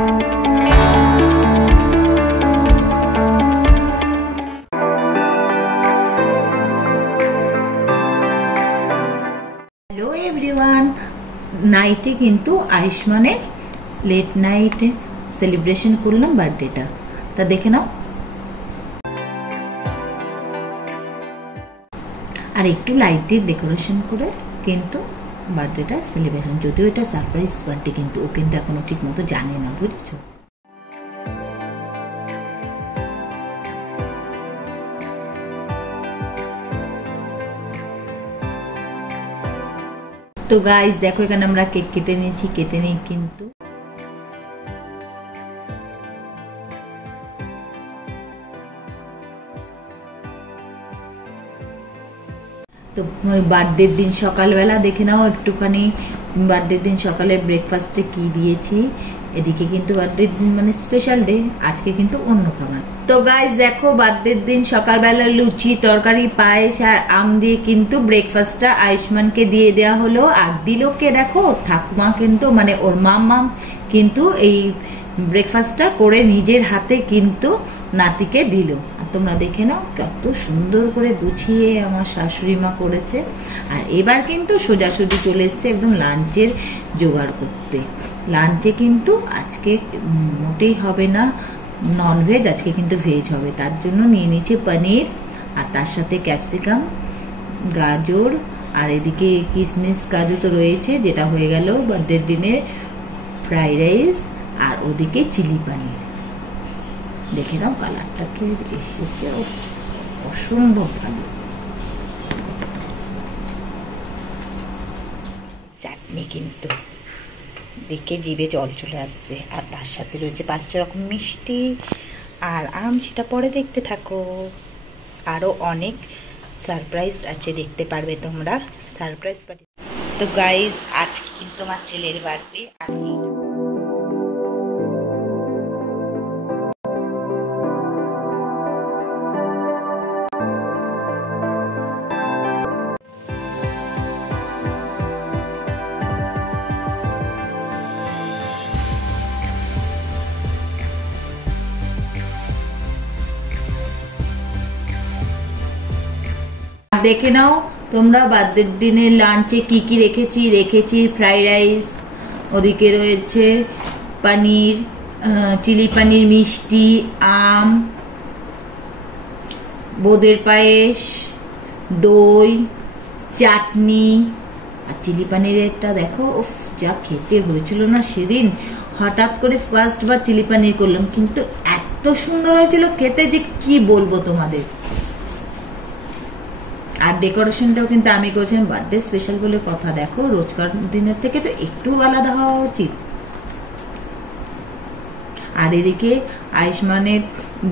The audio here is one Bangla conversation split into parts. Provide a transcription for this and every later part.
हेलो एवरीवन, नाइटे किन्तु आयुष्माने लेट नाइट सेलिब्रेशन करलाम बार्थडेटा ता देखे नाओ। और एकटू लाइटेर डेकोरेशन करे किन्तु बार्थडेटा सेलिब्रेशन, यदिओ एटा सारप्राइज बार्थडे किन्तु ओ किन्तु एखोनो ठीकमतो जाने ना, बुझेছো? तो गाइस देखो এখানে আমরা কেক কেটে নিয়েছি, কেটে নেই কিন্তু তো বার্থডের দিন সকালবেলা দেখে নাও একটুখানি বার্থডের দিন সকালে ব্রেকফাস্টে কি দিয়েছি। এদিকে কিন্তু বার্থডের দিন মানে স্পেশাল ডে, আজকে কিন্তু অন্য খাবার। তো গাইস দেখো বার্থডের দিন সকালবেলা লুচি তরকারি পায়েস আর আম দিয়ে কিন্তু ব্রেকফাস্টটা আয়ুষ্মানকে দিয়ে দেওয়া হলো। আর দিলকে দেখো ঠাকুমা কিন্তু মানে ওর মাম্মাম কিন্তু এই ব্রেকফাস্টটা করে নিজের হাতে কিন্তু নাতিকে দিল। আর তোমরা দেখে নাও কত সুন্দর করে গুছিয়ে আমার শাশুড়ি মা করেছে। আর এবার কিন্তু সোজাসুজি চলে এসছে একদম লাঞ্চের জোগাড় করতে। লাঞ্চে কিন্তু আজকে মোটেই হবে না ননভেজ, আজকে কিন্তু ভেজ হবে। তার জন্য নিয়ে নিয়েছে পনির আর তার সাথে ক্যাপসিকাম, গাজর আর এদিকে কিশমিশ কাজু তো রয়েছে, যেটা হয়ে গেল বার্থডের দিনে ফ্রাইড রাইস। আর ওদিকে চিলি পনির। দেখে নাও কালারটা কি এসেছে, অসম্ভব ভালো। চাটনি কিন্তু দেখে জিভে জল চলে আসছে। আর তার সাথে রয়েছে 5 রকম মিষ্টি আর আম, সেটা পরে দেখতে থাকো। আরো অনেক সারপ্রাইজ আছে, দেখতে পারবে তোমরা সারপ্রাইজ পার্টি। তো গাইস আজকে কিন্তু আমার ছেলের বার্থডে। দেখে নাও তোমরা বার্থডে দিনের লাঞ্চে কি কি রেখেছি ফ্রাইড রাইস, ওদিকে রয়েছে পনির, চিলি পনির, মিষ্টি, আম, বোঁদের পায়েস, দই, চাটনি আর চিলি পনিরেরটা দেখো যা খেতে হয়েছিল না সেদিন। হঠাৎ করে ফার্স্ট বার চিলি পনির করলাম, কিন্তু এত সুন্দর হয়েছিল খেতে যে কি বলবো তোমাদের। আর ডেকোরেশনটাও কিন্তু আমি করেছিলাম, বার্থডে স্পেশাল বলে কথা। দেখো রোজকার দিনের থেকে তো একটু আলাদা হওয়া উচিত। আর এদিকে আয়ুষ্মানের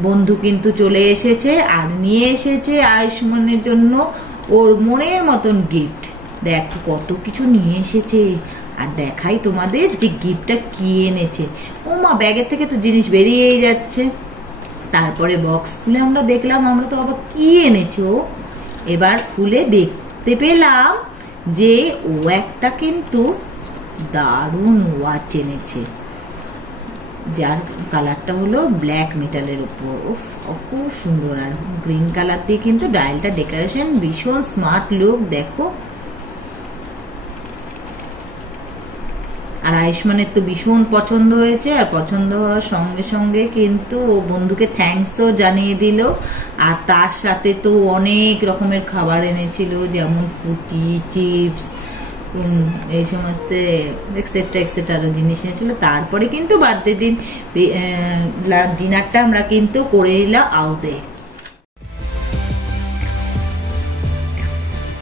বন্ধু কিন্তু চলে এসেছে আর নিয়ে এসেছে আয়ুষ্মানের জন্য ওর মনের মতন গিফট। দেখো কত কিছু নিয়ে এসেছে। আর দেখাই তোমাদের যে গিফটটা কি এনেছে। ও মা, ব্যাগের থেকে তো জিনিস বেরিয়েই যাচ্ছে। তারপরে বক্স খুলে আমরা দেখলাম, আমরা তো আবার কি এনেছে ও। এবার খুলে দেখতে পেলাম যে ও একটা কিন্তু দারুণ ওয়াচ এনেছে, যার কালারটা হলো ব্ল্যাক মেটালের উপর। খুব সুন্দর। আর গ্রিন কালার দিয়ে কিন্তু ডায়ালটা ডেকোরেশন, ভীষণ স্মার্ট লুক। দেখো আর আয়ুষ্মানের তো ভীষণ পছন্দ হয়েছে। আর পছন্দ হওয়ার সঙ্গে সঙ্গে কিন্তু ও বন্ধুকে থ্যাঙ্কসও জানিয়ে দিল। আর তার সাথে তো অনেক রকমের খাবার এনেছিল, যেমন ফুটি, চিপস, এই সমস্ত এক্সেট্রা এক্সেট্রা আরো জিনিস এনেছিল। তারপরে কিন্তু বার্থডে দিন ডিনারটা আমরা কিন্তু করে নিলাম আউটে।